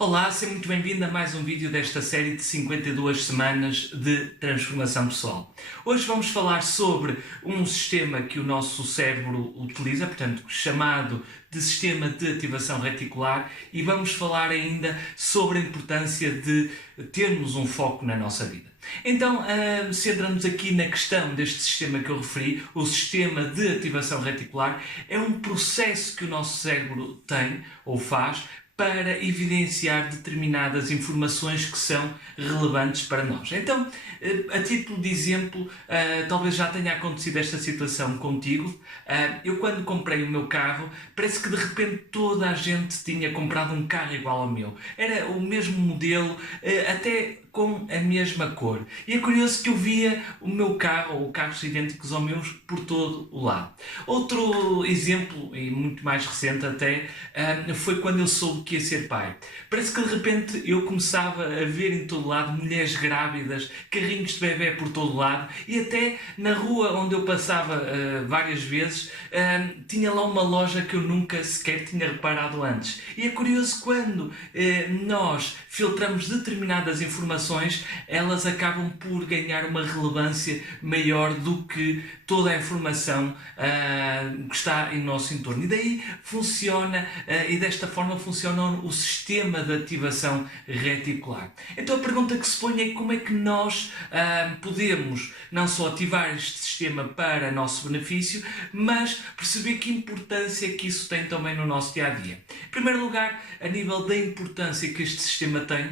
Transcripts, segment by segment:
Olá, seja muito bem-vindo a mais um vídeo desta série de 52 semanas de transformação pessoal. Hoje vamos falar sobre um sistema que o nosso cérebro utiliza, portanto, chamado de sistema de ativação reticular, e vamos falar ainda sobre a importância de termos um foco na nossa vida. Então, centramos aqui na questão deste sistema que eu referi, o sistema de ativação reticular. É um processo que o nosso cérebro tem ou faz para evidenciar determinadas informações que são relevantes para nós. Então, a título de exemplo, talvez já tenha acontecido esta situação contigo. Eu, quando comprei o meu carro, parece que de repente toda a gente tinha comprado um carro igual ao meu. Era o mesmo modelo, até com a mesma cor. E é curioso que eu via o meu carro, ou carros idênticos aos meus, por todo o lado. Outro exemplo, e muito mais recente até, foi quando eu soube que ia ser pai. Parece que de repente eu começava a ver em todo lado mulheres grávidas, carrinhos de bebê por todo lado, e até na rua onde eu passava várias vezes, tinha lá uma loja que eu nunca sequer tinha reparado antes. E é curioso quando nós filtramos determinadas informações, elas acabam por ganhar uma relevância maior do que toda a informação que está em nosso entorno. E daí funciona, e desta forma funciona o sistema de ativação reticular. Então a pergunta que se põe é como é que nós podemos não só ativar este sistema para nosso benefício, mas perceber que importância que isso tem também no nosso dia-a-dia. Em primeiro lugar, a nível da importância que este sistema tem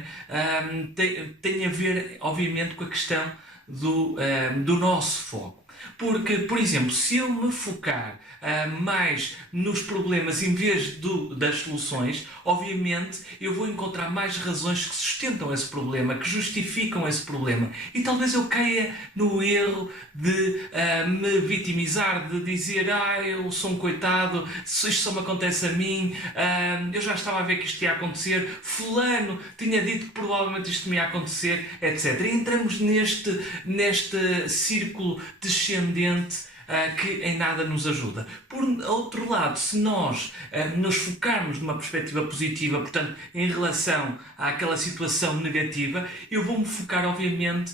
a ver, obviamente, com a questão do nosso foco. Porque, por exemplo, se eu me focar mais nos problemas em vez das soluções, obviamente eu vou encontrar mais razões que sustentam esse problema, que justificam esse problema. E talvez eu caia no erro de me vitimizar, de dizer eu sou um coitado, isto só me acontece a mim, eu já estava a ver que isto ia acontecer, fulano tinha dito que provavelmente isto me ia acontecer, etc. E entramos neste círculo descendente que em nada nos ajuda. Por outro lado, se nós nos focarmos numa perspectiva positiva, portanto, em relação àquela situação negativa, eu vou-me focar, obviamente,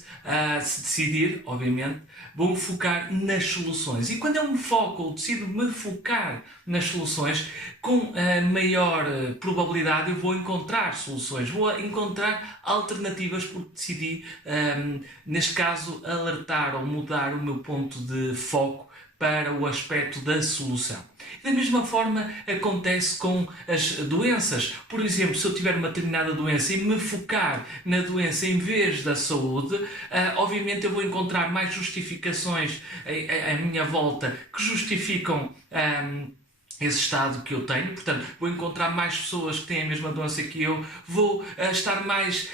se decidir, obviamente, vou-me focar nas soluções. E quando eu me foco ou decido me focar nas soluções, com maior probabilidade eu vou encontrar soluções, vou encontrar alternativas porque decidi, neste caso, alertar ou mudar o meu ponto de foco para o aspecto da solução. Da mesma forma acontece com as doenças. Por exemplo, se eu tiver uma determinada doença e me focar na doença em vez da saúde, obviamente eu vou encontrar mais justificações à minha volta que justificam esse estado que eu tenho, portanto, vou encontrar mais pessoas que têm a mesma doença que eu, vou estar mais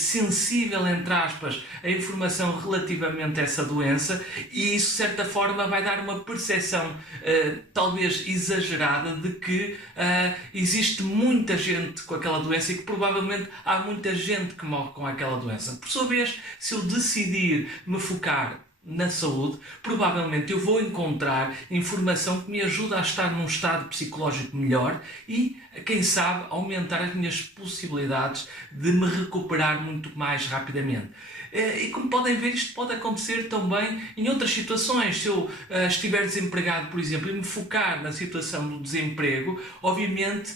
sensível, entre aspas, à informação relativamente a essa doença, e isso, de certa forma, vai dar uma percepção talvez exagerada de que existe muita gente com aquela doença e que provavelmente há muita gente que morre com aquela doença. Por sua vez, se eu decidir me focar na saúde, provavelmente eu vou encontrar informação que me ajuda a estar num estado psicológico melhor e, quem sabe, aumentar as minhas possibilidades de me recuperar muito mais rapidamente. E como podem ver, isto pode acontecer também em outras situações. Se eu estiver desempregado, por exemplo, e me focar na situação do desemprego, obviamente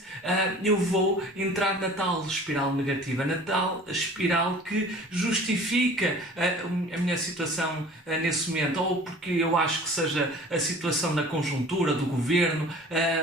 eu vou entrar na tal espiral negativa, na tal espiral que justifica a minha situação nesse momento, ou porque eu acho que seja a situação da conjuntura, do governo,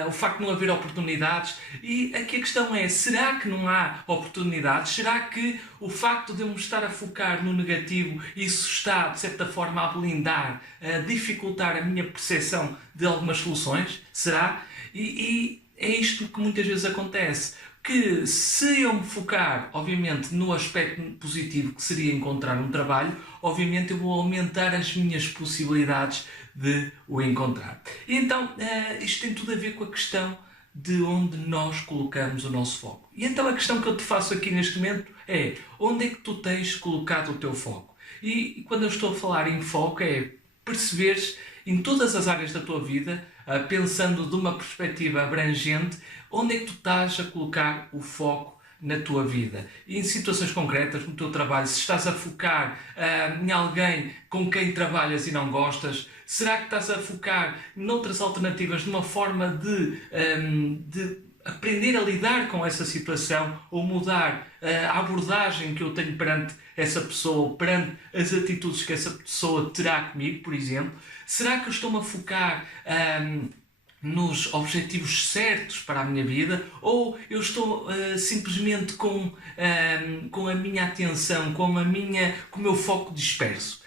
o facto de não haver oportunidades. E aqui a questão é, será que não há oportunidades? Será que o facto de eu me estar a focar no negativo, isso está, de certa forma, a blindar, a dificultar a minha percepção de algumas soluções? Será? E é isto que muitas vezes acontece. Que se eu me focar, obviamente, no aspecto positivo, que seria encontrar um trabalho, obviamente eu vou aumentar as minhas possibilidades de o encontrar. E então, isto tem tudo a ver com a questão de onde nós colocamos o nosso foco. E então a questão que eu te faço aqui neste momento é, onde é que tu tens colocado o teu foco? E quando eu estou a falar em foco é perceberes em todas as áreas da tua vida pensando de uma perspectiva abrangente, onde é que tu estás a colocar o foco na tua vida? E em situações concretas, no teu trabalho, se estás a focar em alguém com quem trabalhas e não gostas, será que estás a focar noutras alternativas, numa forma de aprender a lidar com essa situação ou mudar a abordagem que eu tenho perante essa pessoa ou perante as atitudes que essa pessoa terá comigo, por exemplo? Será que eu estou-me a focar nos objetivos certos para a minha vida, ou eu estou simplesmente com a minha atenção, com o meu foco disperso?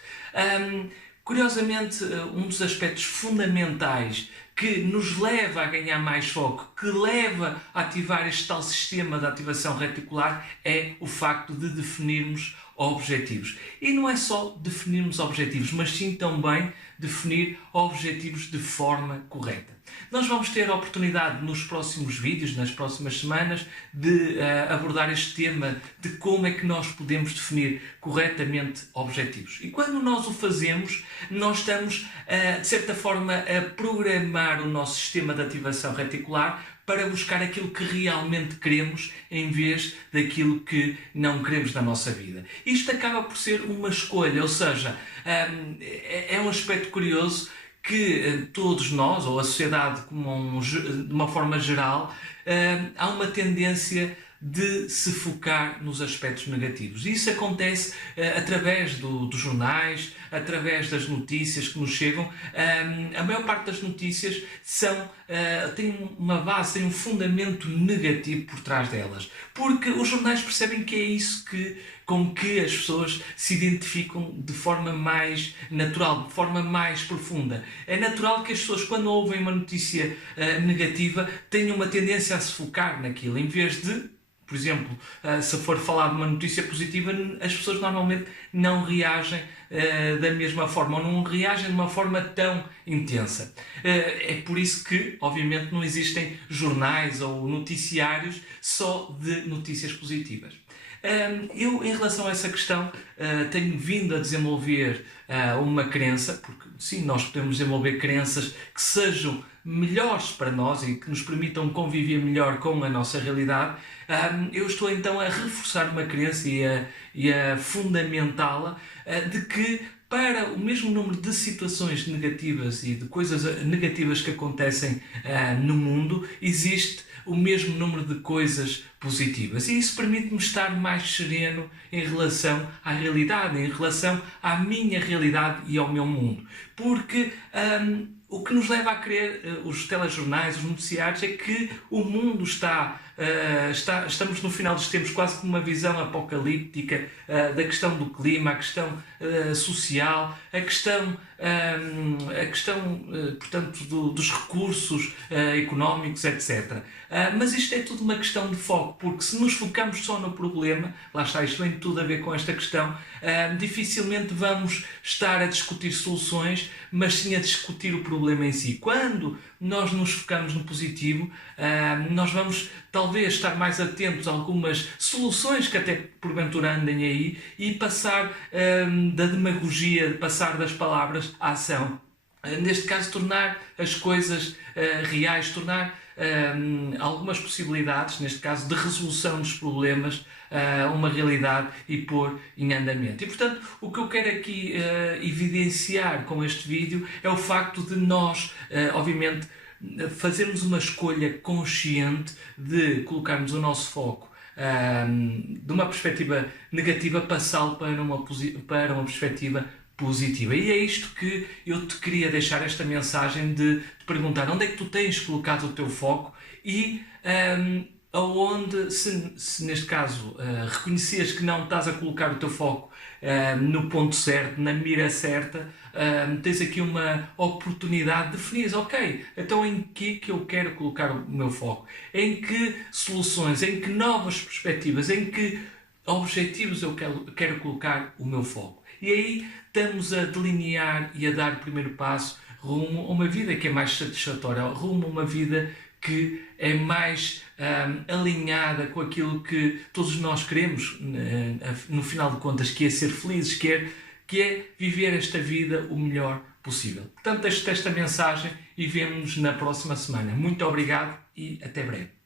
Curiosamente, um dos aspectos fundamentais que nos leva a ganhar mais foco, que leva a ativar este tal sistema de ativação reticular, é o facto de definirmos objetivos. E não é só definirmos objetivos, mas sim também definir objetivos de forma correta. Nós vamos ter a oportunidade nos próximos vídeos, nas próximas semanas, de abordar este tema de como é que nós podemos definir corretamente objetivos. E quando nós o fazemos, nós estamos, de certa forma, a programar o nosso sistema de ativação reticular para buscar aquilo que realmente queremos em vez daquilo que não queremos na nossa vida. Isto acaba por ser uma escolha, ou seja, é um aspecto curioso que todos nós, ou a sociedade de uma forma geral, há uma tendência de se focar nos aspectos negativos. E isso acontece através dos jornais, através das notícias que nos chegam. A maior parte das notícias têm uma base, têm um fundamento negativo por trás delas. Porque os jornais percebem que é isso com que as pessoas se identificam de forma mais natural, de forma mais profunda. É natural que as pessoas, quando ouvem uma notícia negativa, tenham uma tendência a se focar naquilo, em vez de, por exemplo, se for falar de uma notícia positiva, as pessoas normalmente não reagem da mesma forma, ou não reagem de uma forma tão intensa. É por isso que, obviamente, não existem jornais ou noticiários só de notícias positivas. Eu, em relação a essa questão, tenho vindo a desenvolver uma crença, porque sim, nós podemos desenvolver crenças que sejam melhores para nós e que nos permitam conviver melhor com a nossa realidade. Eu estou então a reforçar uma crença e a fundamentá-la de que para o mesmo número de situações negativas e de coisas negativas que acontecem no mundo, existe o mesmo número de coisas positivas. E isso permite-me estar mais sereno em relação à realidade, em relação à minha realidade e ao meu mundo. Porque o que nos leva a crer os telejornais, os noticiários, é que o mundo estamos no final dos tempos, quase com uma visão apocalíptica da questão do clima, a questão social, a questão portanto, dos recursos económicos, etc. Mas isto é tudo uma questão de foco, porque se nos focamos só no problema, lá está, isto tem tudo a ver com esta questão, dificilmente vamos estar a discutir soluções, mas sim a discutir o problema em si. Quando nós nos focamos no positivo, nós vamos talvez estar mais atentos a algumas soluções que até porventura andem aí e passar da demagogia, passar das palavras à ação. Neste caso, tornar as coisas reais, tornar algumas possibilidades, neste caso de resolução dos problemas, uma realidade e pôr em andamento. E, portanto, o que eu quero aqui evidenciar com este vídeo é o facto de nós, obviamente, fazermos uma escolha consciente de colocarmos o nosso foco de uma perspectiva negativa, passá-lo para uma perspectiva positiva. E é isto que eu te queria deixar, esta mensagem de te perguntar onde é que tu tens colocado o teu foco e aonde, se neste caso reconheces que não estás a colocar o teu foco no ponto certo, na mira certa, tens aqui uma oportunidade de definir, ok, então em que eu quero colocar o meu foco? Em que soluções, em que novas perspectivas, em que objetivos eu quero colocar o meu foco? E aí estamos a delinear e a dar o primeiro passo rumo a uma vida que é mais satisfatória, rumo a uma vida que é mais alinhada com aquilo que todos nós queremos, no final de contas, que é ser felizes, que é viver esta vida o melhor possível. Portanto, deixo-te esta mensagem e vemo-nos na próxima semana. Muito obrigado e até breve.